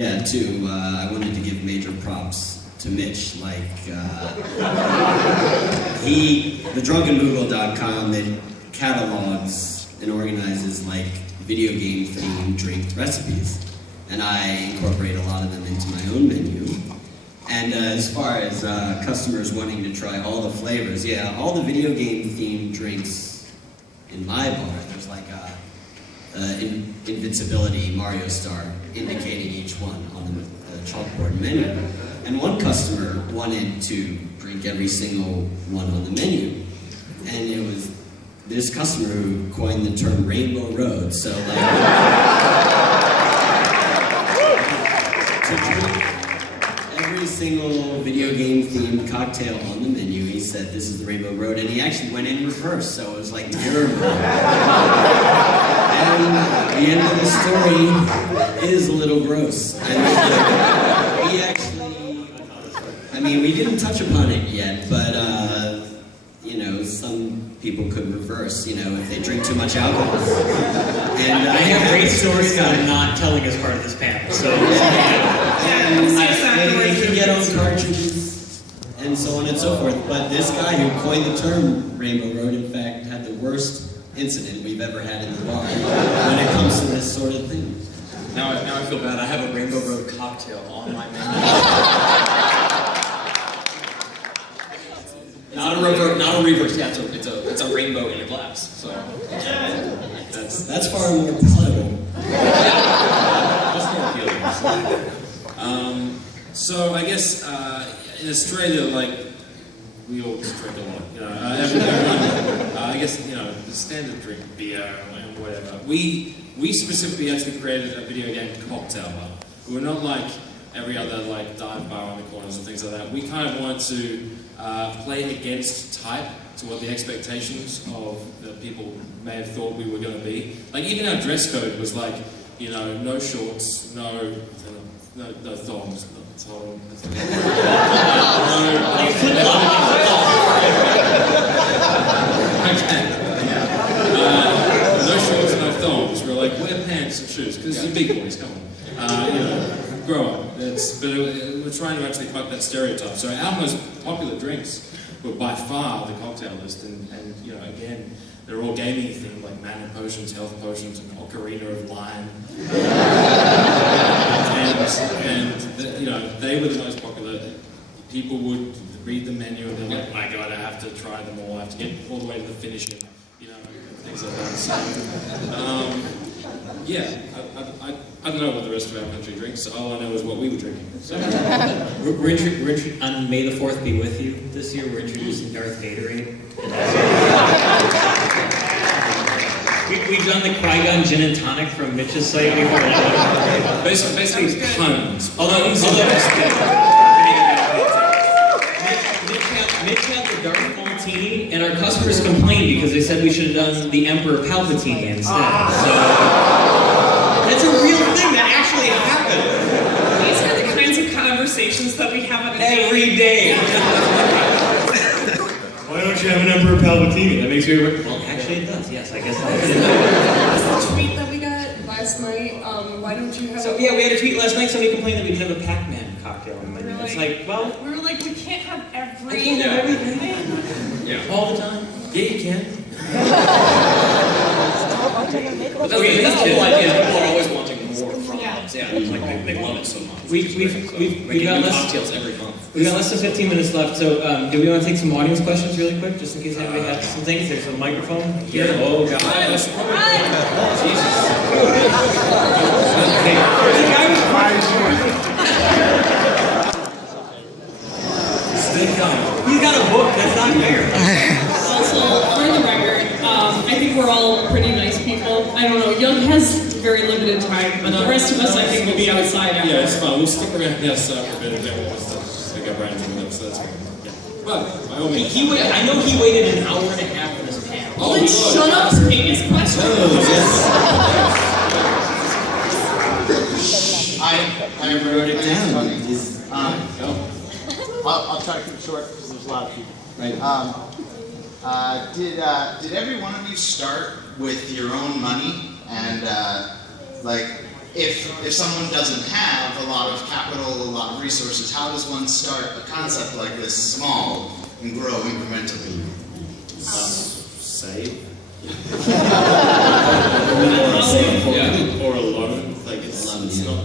Yeah, too, I wanted to give major props to Mitch, like, thedrunkenmoogle.com, it catalogs and organizes, like, video game themed drink recipes, and I incorporate a lot of them into my own menu. And as far as customers wanting to try all the flavors, yeah, all the video game themed drinks in my bar, there's like Invincibility, Mario Star, indicating each one on the chalkboard menu. And one customer wanted to drink every single one on the menu. And it was this customer who coined the term Rainbow Road. So like, to drink every single video game themed cocktail on the menu, he said this is the Rainbow Road, and he actually went in reverse, so it was like mirror road. And the end of the story is a little gross. And he actually, I mean, we didn't touch upon it yet, but you know, some people could reverse, you know, if they drink too much alcohol. And I have great stories that I'm not telling as part of this panel. So they can get on cartridges and so on and so forth. But this guy who coined the term Rainbow Road, in fact, had the worst incident we've ever had in the bar when it comes to this sort of thing. Now I feel bad. I have a Rainbow Road cocktail on my menu. Not a reverse. Yeah, it's a rainbow in a glass. So that's far more palatable. Much more appealing. So I guess in Australia, like, we all just drink a lot. You know, everyone. I guess, you know, the standard drink, beer and whatever. We specifically actually created a video game cocktail bar. We're not like every other like dive bar on the corners and things like that. We kind of wanted to play against type to what the expectations of the people may have thought we were going to be. Like, even our dress code was like, you know, no shorts, no thongs. No shorts, no thongs. We're like, wear pants and shoes, because you're big boys, come on. You know, grow up. We're trying to actually fuck that stereotype. So our most popular drinks were by far the cocktail list, and you know, again, they're all gaming themed, like mana potions, health potions, and ocarina of lime. You know, they were the most popular. People would read the menu and they're like, my God, I have to try them all. I have to get all the way to the finish, you know, things like that. So, yeah, I don't know what the rest of our country drinks. All I know is what we were drinking. So. On May the 4th be with you this year, we're introducing Darth Vaderade. We've done the Qui-Gon Gin and Tonic from Mitch's site before. Basically puns. Mitch had the Darth Maltini, and our customers complained because they said we should have done the Emperor Palpatine instead. So that's a real thing that actually happened. These are the kinds of conversations that we have on a every day. Why don't you have an Emperor Palpatine? That makes me well, actually it does, yes, I guess that is. That's the tweet that we got last night. Why don't you have yeah, we had a tweet last night, somebody complained that we didn't have a Pac-Man cocktail on the menu. It's like, well... We were like, we can't have every... I can't have everything. Yeah. All the time. Yeah, you can. Okay, that's the whole idea. People are always wanting more from us. Yeah, like they love it so much. We've got cocktails every month. We've got less than 15 minutes left, so do we want to take some audience questions really quick, just in case anybody has some things? There's a microphone here. Yeah. Oh, God. Jesus. He's got a book, that's not fair. Also, for the record, I think we're all pretty nice people. I don't know, Young has very limited time, but the rest of us, I think, will be outside after. Yeah, it's fine. We'll stick around outside for a bit if everyone wants to stick up around with us, so that's fine. Yeah. But, by all means. I know he waited an hour and a half for this panel. Well, then shut up, take his question. I wrote it down. I'll try to keep it short because there's a lot of people. Right. Did every one of you start with your own money? And like, if someone doesn't have, a lot of capital, a lot of resources. How does one start a concept like this small and grow incrementally? Save. Yeah. Or a loan. Like it's Yeah. not.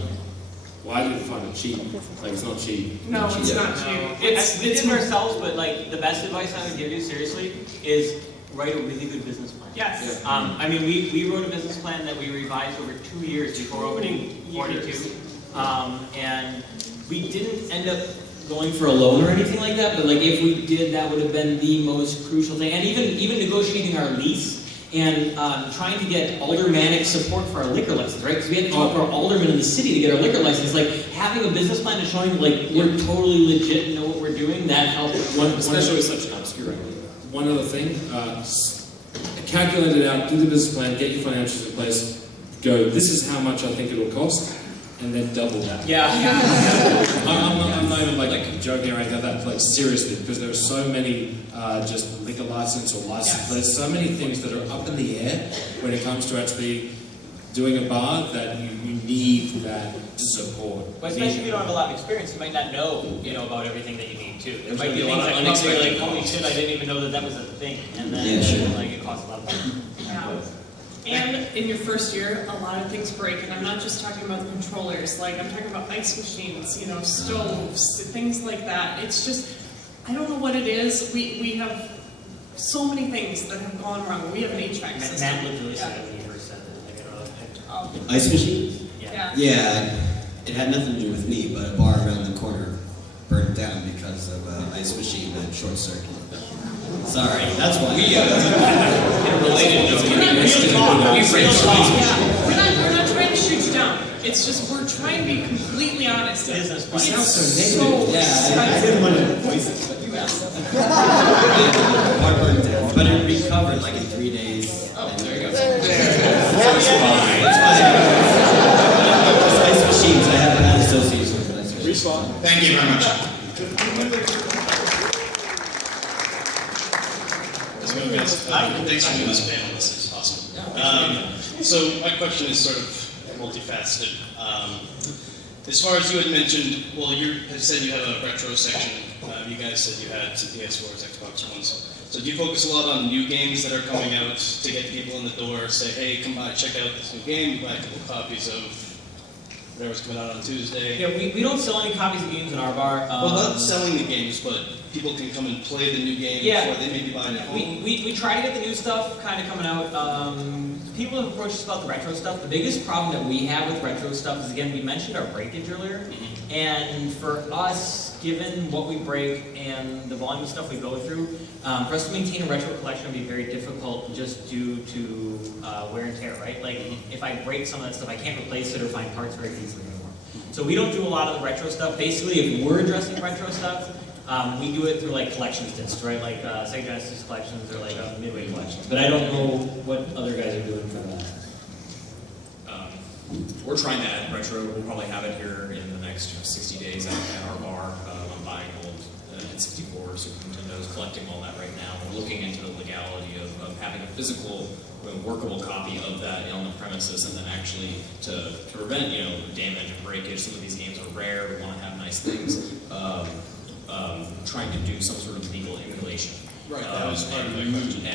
Why do you find it cheap? Like it's not cheap. No, it's not cheap. We did it ourselves, but like the best advice I would give you, seriously, is write a really good business plan. Yes. I mean, we wrote a business plan that we revised over 2 years before opening 42, and we didn't end up going for a loan or anything like that, but like if we did, that would have been the most crucial thing. And even negotiating our lease and trying to get aldermanic support for our liquor license, right? Because we had to talk to our alderman in the city to get our liquor license. Like having a business plan and showing like we're totally legit and know what we're doing, that helped. Especially with such an obscure idea. One other thing, calculate it out, do the business plan, get your financials in place, go, this is how much I think it'll cost, and then double that. Yeah. I'm not even like joking or anything like that, like seriously, because there are so many just liquor license or license, there's so many things that are up in the air when it comes to actually doing a bar that you need that support. But especially if you don't have a lot of experience, you might not know, about everything that you need too. There might be a things lot of that come up where you're like, unexpected holy costs. shit, I didn't even know that was a thing. And then like it costs a lot of money. Yeah. And in your first year, a lot of things break, and I'm not just talking about the controllers, like I'm talking about ice machines, stoves, things like that. It's just, I don't know what it is. We have so many things that have gone wrong. We have an HVAC system. Matt looked really sad when you first said that. Ice machine? Yeah. Yeah, it had nothing to do with me, but a bar around the corner burned down because of an ice machine that short circuit. Sorry, that's why. Related to We're not trying to shoot you down. It's just we're trying to be completely honest. Business plan. Sounds so negative. I didn't want to voice it, but you asked. Bar burned down, but it recovered like in 3 days. Oh, there you go. It's fine. Ice machines, I have bad association with ice machines. Respawn. Thank you very much. Thanks for doing this panel. This is awesome. So my question is sort of multifaceted. As far as you had mentioned, well, you had said you had a retro section. You guys said you had some PS4s, Xbox Ones. So do you focus a lot on new games that are coming out to get people in the door, say, hey, come by, check out this new game, you buy a couple copies of whatever's coming out on Tuesday? Yeah, we don't sell any copies of games in our bar. Well, not selling the games, but people can come and play the new game before they maybe buy it at home. We try to get the new stuff kind of coming out. People have approached us about the retro stuff. The biggest problem that we have with retro stuff is, again, we mentioned our breakage earlier. And for us, given what we break and the volume of stuff we go through, for us to maintain a retro collection would be very difficult just due to wear and tear, right? Like, if I break some of that stuff, I can't replace it or find parts very easily anymore. So we don't do a lot of the retro stuff. Basically, if we're addressing retro stuff, we do it through like collections discs, right? Like Sega Genesis collections or like Midway collections. But I don't know what other guys are doing for that. We're trying to add retro. We'll probably have it here in the next 60 days at our bar. I'm buying old N64, Super Nintendos, collecting all that right now. We're looking into the legality of having a physical, workable copy of that on the premises, and then actually to prevent damage and breakage. Some of these games are rare. We want to have nice things. Trying to do some sort of legal emulation. Right, that was part of my question.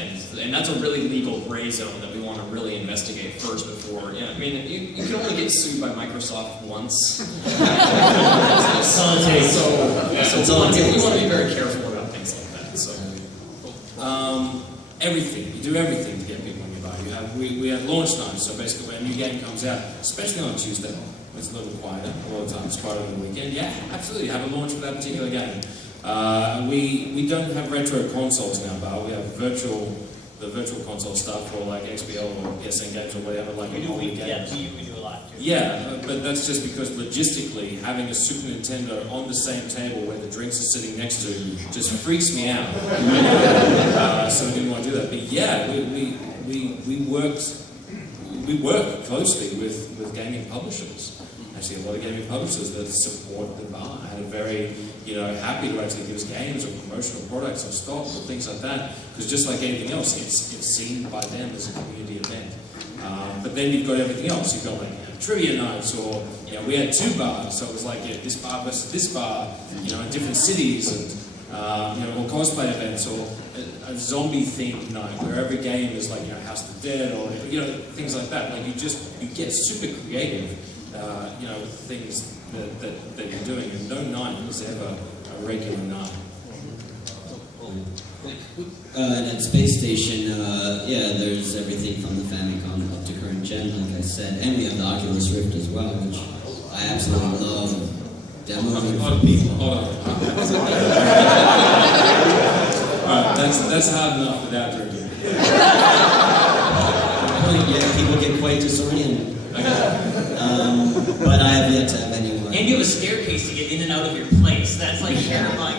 And that's a really legal gray zone that we want to really investigate first before. Yeah, I mean, you can only get sued by Microsoft once. So you want to be very careful about things like that. So everything, you do everything to get people in your bar. We have launch times, so basically when a new game comes out, especially on Tuesday, it's a little quieter. A lot of times, quieter on the weekend. Yeah, absolutely. Have a launch for that particular game. We don't have retro consoles in our bar. We have the virtual console stuff for like XBL or PSN games or whatever. Like We do a lot too. Yeah, but that's just because logistically, having a Super Nintendo on the same table where the drinks are sitting next to just freaks me out. So we didn't want to do that. But yeah, we work closely with gaming publishers. Actually, a lot of gaming publishers that support the bar and are very, happy to actually give us games or promotional products or stock or things like that. Because just like anything else, it's seen by them as a community event. But then you've got everything else. You've got like trivia nights, or we had 2 bars, so it was like this bar versus this bar, in different cities, and or cosplay events, or a zombie themed night where every game is like House of the Dead, or things like that. Like you get super creative, with things that you're doing, and no night was ever a regular night. And at Space Station, there's everything from the Famicom up to current gen, like I said, and we have the Oculus Rift as well, which I absolutely love. Demoing for people. Hold on. Alright, that's hard enough without drinking. People get quite disoriented. But I have yet to have anyone. And you have a staircase to get in and out of your place. That's like terrifying.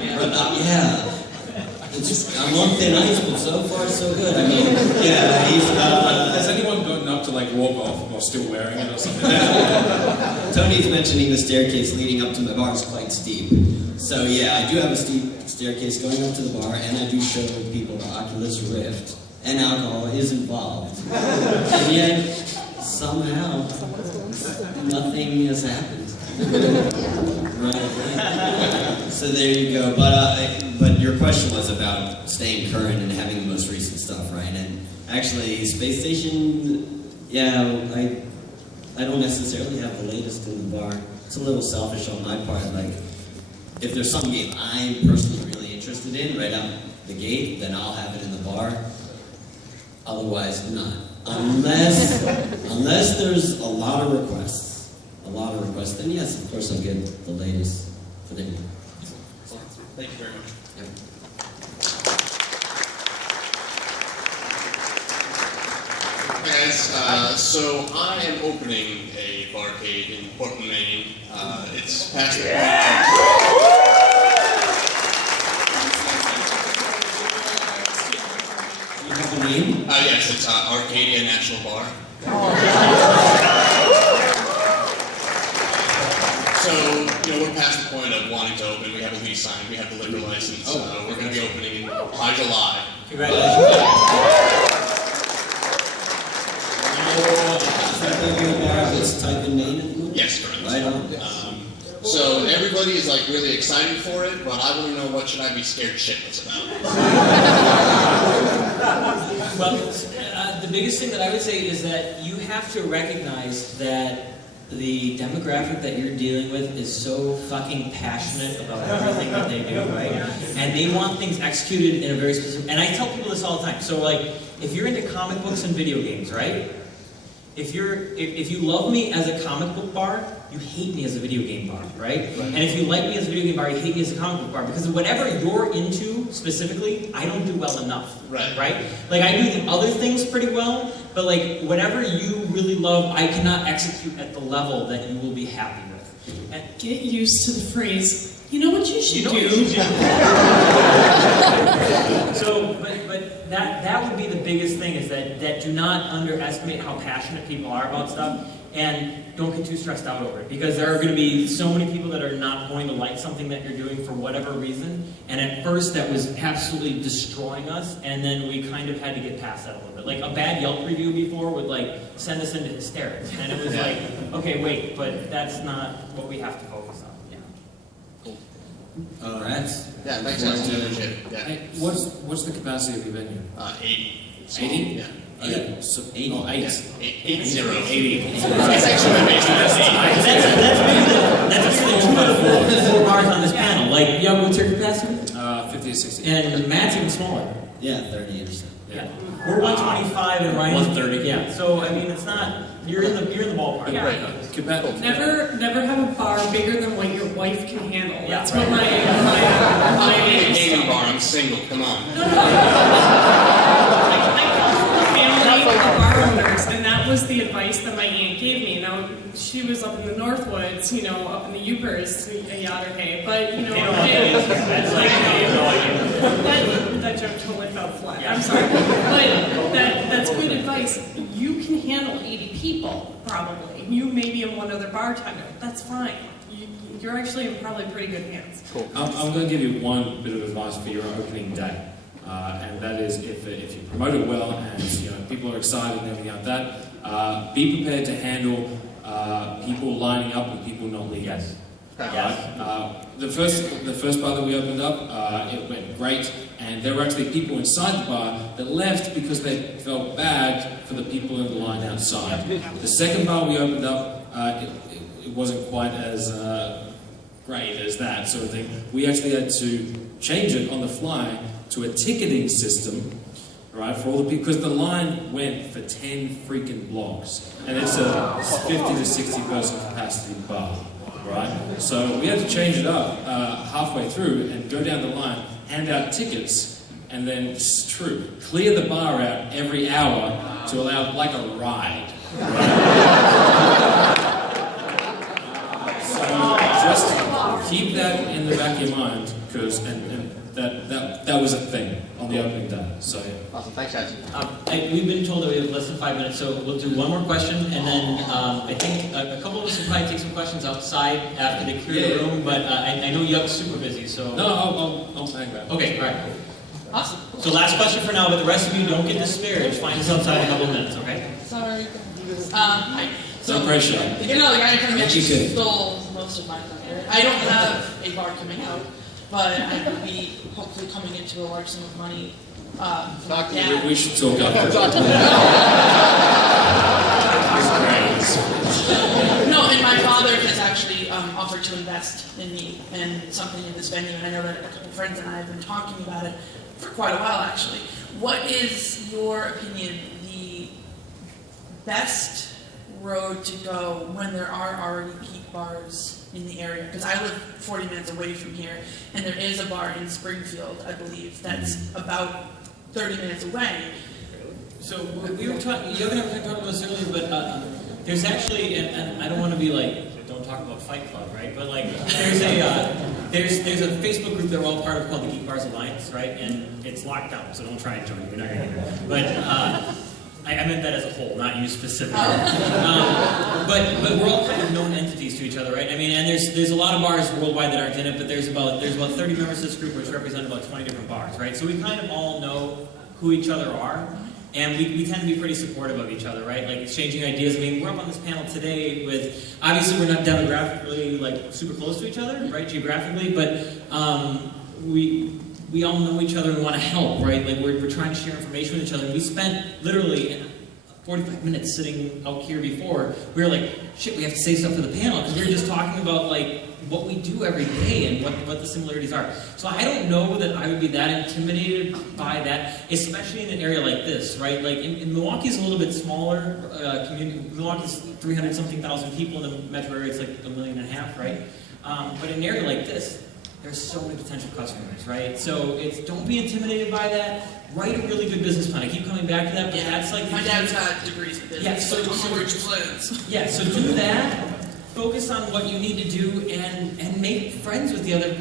It's just, I'm on thin ice, but so far so good. I mean, has anyone gotten up to like walk off while still wearing it or something? Tony's mentioning the staircase leading up to my bar is quite steep. So I do have a steep staircase going up to the bar, and I do show people the Oculus Rift, and alcohol is involved. And yet, somehow, nothing has happened. Right. So there you go. But your question was about staying current and having the most recent stuff, right? And actually, Space Station, I don't necessarily have the latest in the bar. It's a little selfish on my part. Like, if there's some game I'm personally really interested in right out the gate, then I'll have it in the bar. Otherwise, not. Unless there's a lot of requests, then yes, of course I'll get the latest for them. Thank you very much. Yep. Hi guys, so I am opening a barcade in Portland, Maine. It's past the point. You have a name? Yes, it's Arcadia National Bar. So, we're past the point of wanting to open. We have a lease signed, we have the liquor license. We're going to be opening by July. Congratulations. It's type in Maine? Yes, correct. Right on. So everybody is like really excited for it, but I want to know what should I be scared shitless about. Well, the biggest thing that I would say is that you have to recognize that the demographic that you're dealing with is so fucking passionate about everything that they do, right? And they want things executed in a very specific... And I tell people this all the time. So, like, if you're into comic books and video games, right? If you love me as a comic book bar, you hate me as a video game bar, right? And if you like me as a video game bar, you hate me as a comic book bar, because whatever you're into specifically, I don't do well enough, right? Like, I do the other things pretty well, but like whatever you really love, I cannot execute at the level that you will be happy with. And Get used to the phrase, you know what you should do? So, but that would be the biggest thing, is that do not underestimate how passionate people are about stuff, and don't get too stressed out over it, because there are going to be so many people that are not going to like something that you're doing for whatever reason, and at first that was absolutely destroying us, and then we kind of had to get past that a little bit. Like, a bad Yelp review before would like send us into hysterics, and it was like, okay, wait, but that's not what we have to focus on. Rats? Yeah, thanks. I appreciate it. Yeah. Hey, what's the capacity of your venue? 80. 80? Yeah. So, 80. Oh, 8. 80. 80. It's actually my basement. That's bigger than 2 out of 4 bars on this panel. Like, what's your capacity? 50 or 60. And Matt's even smaller. Yeah, 30%. Yeah. We're 125 and Ryan's 130. Yeah. So I mean, it's not. You're in the ballpark. Yeah. Right. Never have a bar bigger than what your wife can handle. Yeah, That's right. what my I'm in a aim is. gaming bar. I'm single. Come on. I come from a family of bar owners, and that was the advice that my aunt gave me. Now, she was up in the Northwoods, up in the Upers, Yatterhay, but, that joke totally fell flat. Yeah. I'm sorry. But that's good advice. You can handle 80 people, probably. You maybe and one other bartender. That's fine. You're actually in probably pretty good hands. Cool. I'm going to give you one bit of advice for your opening day, and that is if you promote it well and people are excited and everything like that, be prepared to handle people lining up and people not leaving. Yes. Right? The first bar that we opened up, it went great, and there were actually people inside the bar that left because they felt bad for the people in the line outside. The second bar we opened up, it wasn't quite as great as that sort of thing. We actually had to change it on the fly to a ticketing system, right, for all the people, because the line went for 10 freaking blocks, and it's a 50 to 60 person capacity bar, right? So we had to change it up halfway through and go down the line, hand out tickets, and then, it's true, clear the bar out every hour to allow, like a ride, right? So just keep that in the back of your mind, because that was a thing on the opening day. So yeah. Awesome, thanks guys. We've been told that we have less than 5 minutes, so we'll do one more question, and then I think a couple of us will probably take some questions outside after they clear the room. But I know Yuck's super busy, so No, I'll hang back. okay, all right. Awesome. So last question for now, but the rest of you don't get disparaged. Find us outside in a couple of minutes, okay? Sorry. Hi. No pressure. You know, the guy in front of me Actually actually good. stole most of my thunder. I don't have a bar coming out, but I will be hopefully coming into a large sum of money. We should talk after. No, and my father has actually offered to invest in me and something in this venue, and I know that a couple friends and I have been talking about it for quite a while, actually. What is your opinion, the best road to go when there are already Geek Bars in the area? Because I live 40 minutes away from here, and there is a bar in Springfield, I believe, that's about 30 minutes away. So we were talking, you and I were talking about this earlier, but there's actually, and I don't want to be like, don't talk about Fight Club, right? But like, there's a Facebook group that we're all part of called the Geek Bars Alliance, right? And it's locked down, so don't try and join it. You're not going to get it. But I meant that as a whole, not you specifically. But we're all kind of known entities to each other, right? I mean, and there's a lot of bars worldwide that aren't in it, but there's about 30 members of this group, which represent about 20 different bars, right? So we kind of all know who each other are, and we tend to be pretty supportive of each other, right? Like exchanging ideas. I mean, we're up on this panel today with, obviously we're not demographically like super close to each other, right, geographically, but we all know each other and want to help, right? Like we're trying to share information with each other. We spent literally 45 minutes sitting out here before. We were like, shit, we have to say stuff for the panel, because we were just talking about like what we do every day and what the similarities are. So I don't know that I would be that intimidated by that, especially in an area like this, right? Like in Milwaukee's a little bit smaller community. Milwaukee's 300-something thousand people. In the metro area, it's like 1.5 million, right? But in an area like this, there's so many potential customers, right? So don't be intimidated by that. Write a really good business plan. I keep coming back to that, but that's like My dad's got degrees in business, Yeah, so rich plans. yeah, so do that. Focus on what you need to do and make friends with the other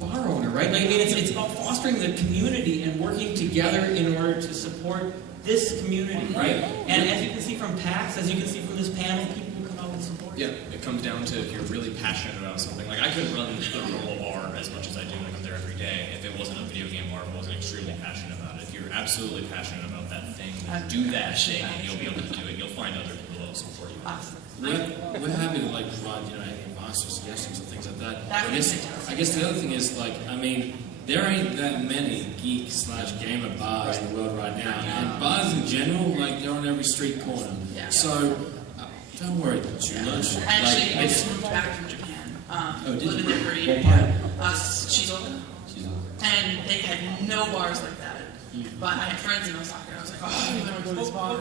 bar owner, right? Like, I mean, it's about fostering the community and working together in order to support this community, right? And as you can see from PAX, as you can see from this panel, people come out and support. Yeah, it comes down to if you're really passionate about something. Like I couldn't run a normal bar as much as I do, like I'm there every day, if it wasn't a video game bar, if I wasn't extremely passionate about it. If you're absolutely passionate about that thing, then do that thing and you'll be able to do it. You'll find other people that will support you. Awesome. We're happy to like provide, any advice or suggestions and things like that. That would be fantastic. I guess the other thing is like, I mean, there ain't that many geek/gamer bars in the world right now, and bars in general, like they're on every street corner. Yeah. So don't worry too much. I actually Like, just moved back from Japan. did Lived you? in there for a What year. part? Shizuoka. And they had no bars like that. But I had friends in Osaka, and I was like, oh, I'm going to go to this bar.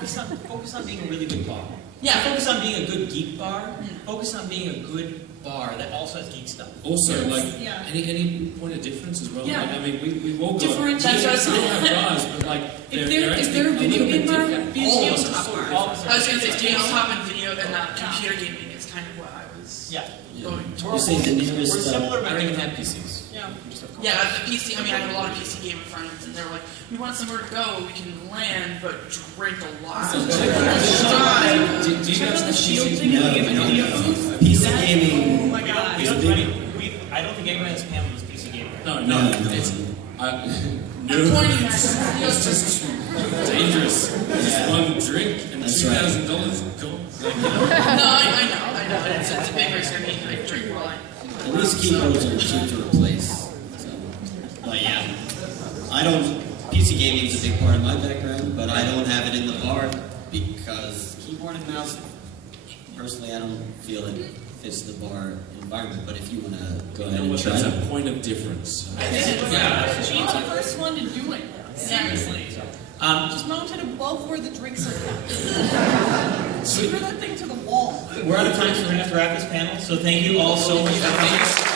Focus on being a really good bar. Yeah. Focus on being a good geek bar. Focus on being a good bar that also has geek stuff. Also, like, Yeah. any point of difference as well? Yeah. Like, I mean, we've all got... Differentiate we all yourself. have bars, but like... If they're a video game bar, be a All of GM us are top so- bar. all of us are- I was going to say, GameStop and video and computer gaming is kind of what I was Yeah. going You towards. say the nearest... We're similar, I but don't even have PCs. Yeah. Yeah, the PC, I mean, I have a lot of PC gamer friends, and they're like, we want somewhere to go, we can land, but drink a lot. So- Time. Do you Check guys out the have Shield PCs? thing in the No, video no. booth. PC gaming... Oh my god. I don't think anybody's panel was PC Gamer. No, No, no. it's... No, I'm pointing at it's just dangerous. Just one drink and That's $2,000 gone. Like, you know? No, I know. It's a big risk. I mean, I drink wine. At least keyboards are cheap to replace. So. But yeah, I don't. PC gaming is a big part of my background, but I don't have it in the bar because keyboard and mouse. Personally, I don't feel it fits the bar environment. But if you want to go ahead and try That's it, a point of difference. Yeah, she's the first one to do it. Seriously. Just mount it above where the drinks are kept. Screw that thing to the wall. We're out of time, so we're going to have to wrap this panel. So thank you all so much for coming.